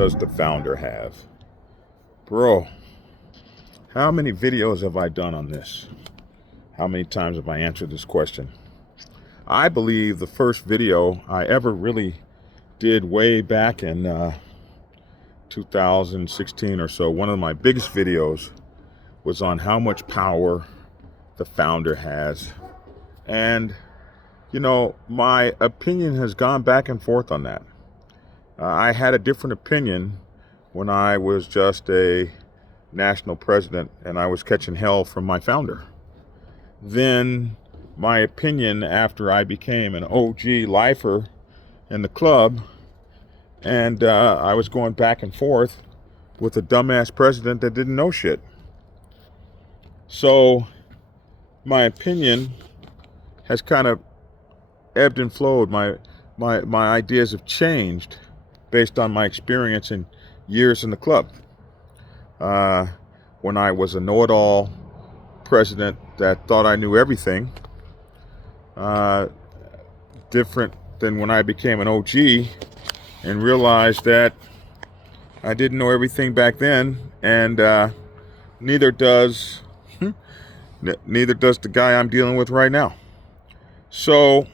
does the founder have? Bro, how many videos have I done on this? How many times have I answered this question? I believe the first video I ever really did way back in 2016 or so, one of my biggest videos was on how much power the founder has. And, you know, my opinion has gone back and forth on that. I had a different opinion when I was just a national president and I was catching hell from my founder. Then my opinion after I became an OG lifer in the club, and I was going back and forth with a dumbass president that didn't know shit. So my opinion has kind of ebbed and flowed. My ideas have changed based on my experience in years in the club. When I was a know-it-all president that thought I knew everything, different than when I became an OG and realized that I didn't know everything back then, and neither does the guy I'm dealing with right now. So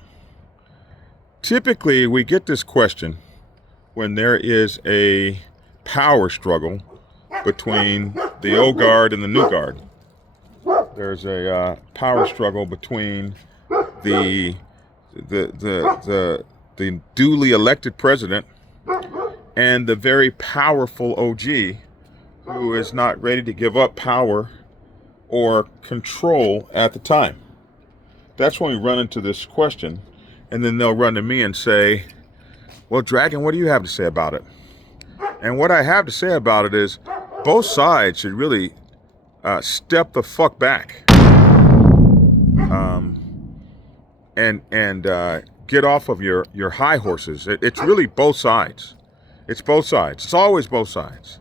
typically we get this question when there is a power struggle between the old guard and the new guard. There's a power struggle between the duly elected president and the very powerful OG who is not ready to give up power or control at the time. That's when we run into this question, and then they'll run to me and say, well, Dragon, what do you have to say about it? And what I have to say about it is both sides should really step the fuck back and get off of your high horses. It's really both sides. It's both sides. It's always both sides.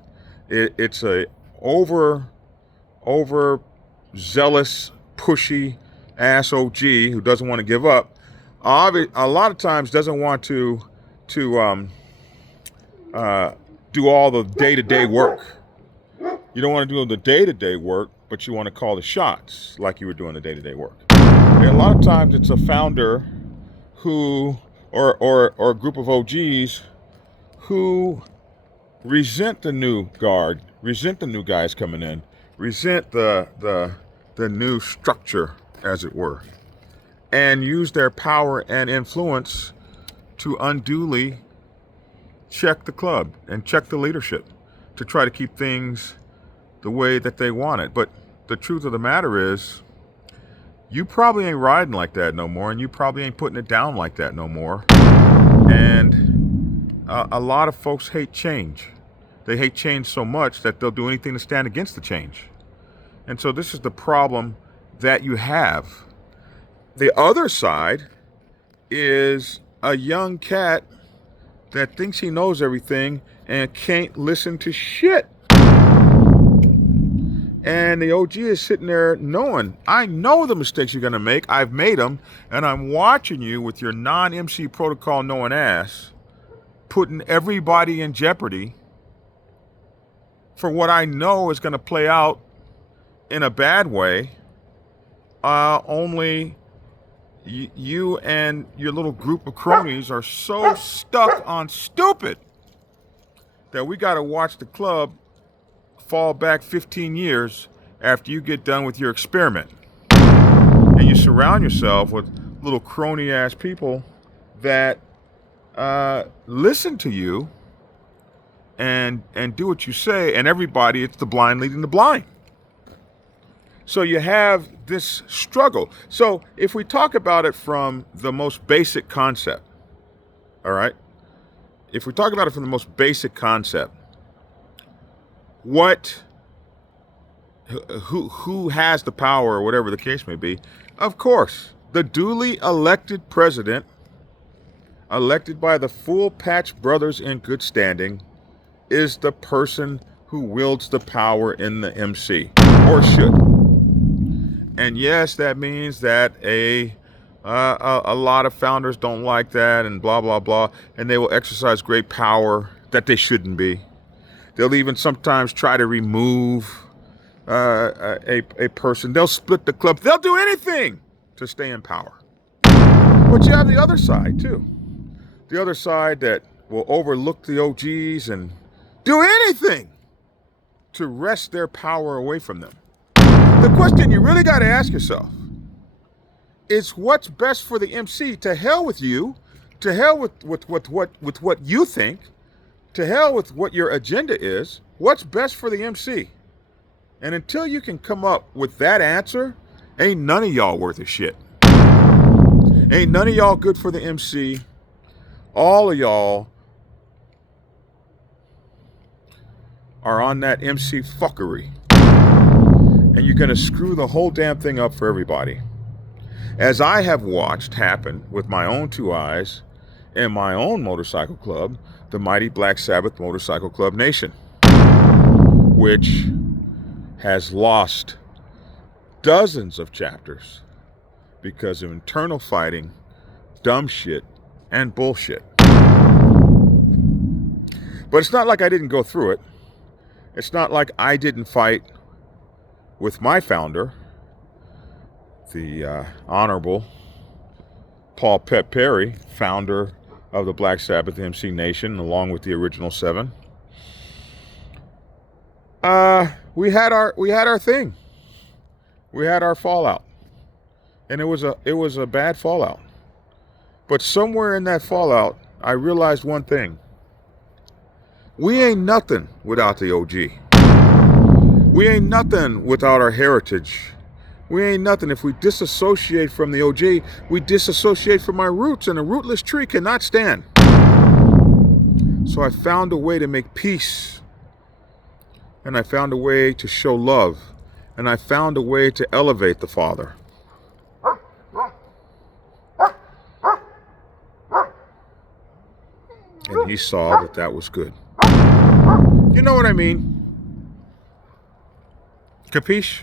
It's a over zealous, pushy ass OG who doesn't want to give up. A lot of times doesn't want to do all the day-to-day work. You don't want to do the day-to-day work, but you want to call the shots like you were doing the day-to-day work. And a lot of times it's a founder who, or a group of OGs who resent the new guard, resent the new guys coming in, resent the new structure, as it were, and use their power and influence to unduly check the club and check the leadership to try to keep things the way that they want it. But the truth of the matter is, you probably ain't riding like that no more, and you probably ain't putting it down like that no more. And a lot of folks hate change. They hate change so much that they'll do anything to stand against the change. And so this is the problem that you have. The other side is a young cat that thinks he knows everything and can't listen to shit. And the OG is sitting there knowing, I know the mistakes you're going to make. I've made them, and I'm watching you with your non-MC protocol knowing ass, putting everybody in jeopardy for what I know is going to play out in a bad way. Only you and your little group of cronies are so stuck on stupid that we got to watch the club fall back 15 years after you get done with your experiment. And you surround yourself with little crony ass people that listen to you and do what you say, and everybody, it's the blind leading the blind. So you have this struggle. So if we talk about it from the most basic concept, all right? If we talk about it from the most basic concept, who has the power, or whatever the case may be? Of course, the duly elected president, elected by the Full Patch brothers in good standing, is the person who wields the power in the MC, or should. And yes, that means that a lot of founders don't like that and blah, blah, blah, and they will exercise great power that they shouldn't be. They'll even sometimes try to remove a person. They'll split the club. They'll do anything to stay in power. But you have the other side too. The other side that will overlook the OGs and do anything to wrest their power away from them. The question you really got to ask yourself is, what's best for the MC? To hell with you, to hell with what you think, to hell with what your agenda is. What's best for the MC? And until you can come up with that answer, ain't none of y'all worth a shit. Ain't none of y'all good for the MC. All of y'all are on that MC fuckery. And you're going to screw the whole damn thing up for everybody. As I have watched happen with my own two eyes in my own motorcycle club, the mighty Black Sabbath Motorcycle Club Nation, which has lost dozens of chapters because of internal fighting, dumb shit, and bullshit. But it's not like I didn't go through it. It's not like I didn't fight with my founder, the Honorable Paul Pet Perry, founder of the Black Sabbath MC Nation, along with the original 7. We had our thing. We had our fallout, and it was a bad fallout. But somewhere in that fallout, I realized one thing: we ain't nothing without the OG. We ain't nothing without our heritage. We ain't nothing. If we disassociate from the OG, we disassociate from our roots, and a rootless tree cannot stand. So I found a way to make peace, and I found a way to show love, and I found a way to elevate the Father. And he saw that that was good. You know what I mean? Capiche?